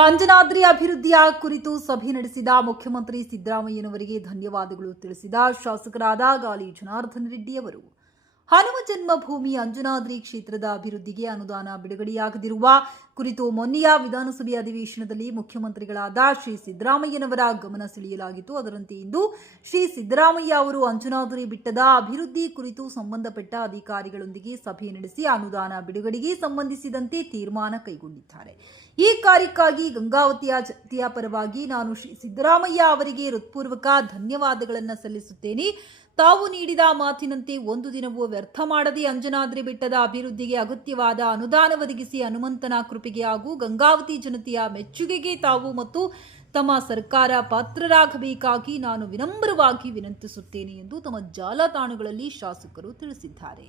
ಅಂಜನಾದ್ರಿ ಅಭಿವೃದ್ಧಿಯ ಕುರಿತು ಸಭೆ ನಡೆಸಿದ ಮುಖ್ಯಮಂತ್ರಿ ಸಿದ್ದರಾಮಯ್ಯನವರಿಗೆ ಧನ್ಯವಾದಗಳು ತಿಳಿಸಿದ ಶಾಸಕರಾದ ಗಾಲಿ ಜನಾರ್ದನ ರೆಡ್ಡಿ ಅವರು ಹನುಮ ಜನ್ಮಭೂಮಿ ಅಂಜನಾದ್ರಿ ಕ್ಷೇತ್ರದ ಅಭಿವೃದ್ಧಿಗೆ ಅನುದಾನ ಬಿಡುಗಡೆಯಾಗದಿರುವ ಕುರಿತು ಮೊನ್ನೆಯ ವಿಧಾನಸಭೆ ಅಧಿವೇಶನದಲ್ಲಿ ಮುಖ್ಯಮಂತ್ರಿಗಳಾದ ಶ್ರೀ ಸಿದ್ದರಾಮಯ್ಯನವರ ಗಮನ ಸೆಳೆಯಲಾಗಿತ್ತು. ಅದರಂತೆ ಇಂದು ಶ್ರೀ ಸಿದ್ದರಾಮಯ್ಯ ಅವರು ಅಂಜನಾದ್ರಿ ಬೆಟ್ಟದ ಅಭಿವೃದ್ಧಿ ಕುರಿತು ಸಂಬಂಧಪಟ್ಟ ಅಧಿಕಾರಿಗಳೊಂದಿಗೆ ಸಭೆ ನಡೆಸಿ ಅನುದಾನ ಬಿಡುಗಡೆಗೆ ಸಂಬಂಧಿಸಿದಂತೆ ತೀರ್ಮಾನ ಕೈಗೊಂಡಿದ್ದಾರೆ. ಈ ಕಾರ್ಯಕ್ಕಾಗಿ ಗಂಗಾವತಿಯ ಜನತೆಯ ಪರವಾಗಿ ನಾನು ಶ್ರೀ ಸಿದ್ದರಾಮಯ್ಯ ಅವರಿಗೆ ಹೃತ್ಪೂರ್ವಕ ಧನ್ಯವಾದಗಳನ್ನು ಸಲ್ಲಿಸುತ್ತೇನೆ. ತಾವು ನೀಡಿದ ಮಾತಿನಂತೆ ಒಂದು ದಿನವೂ ವ್ಯರ್ಥ ಮಾಡದೆ ಅಂಜನಾದ್ರಿ ಬೆಟ್ಟದ ಅಭಿವೃದ್ಧಿಗೆ ಅಗತ್ಯವಾದ ಅನುದಾನ ಒದಗಿಸಿ ಹನುಮಂತನ ಕೃಪೆಗೆ ಹಾಗೂ ಗಂಗಾವತಿ ಜನತೆಯ ಮೆಚ್ಚುಗೆಗೆ ತಾವು ಮತ್ತು ತಮ್ಮ ಸರ್ಕಾರ ಪಾತ್ರರಾಗಬೇಕಾಗಿ ನಾನು ವಿನಮ್ರವಾಗಿ ವಿನಂತಿಸುತ್ತೇನೆ ಎಂದು ತಮ್ಮ ಜಾಲತಾಣಗಳಲ್ಲಿ ಶಾಸಕರು ತಿಳಿಸಿದ್ದಾರೆ.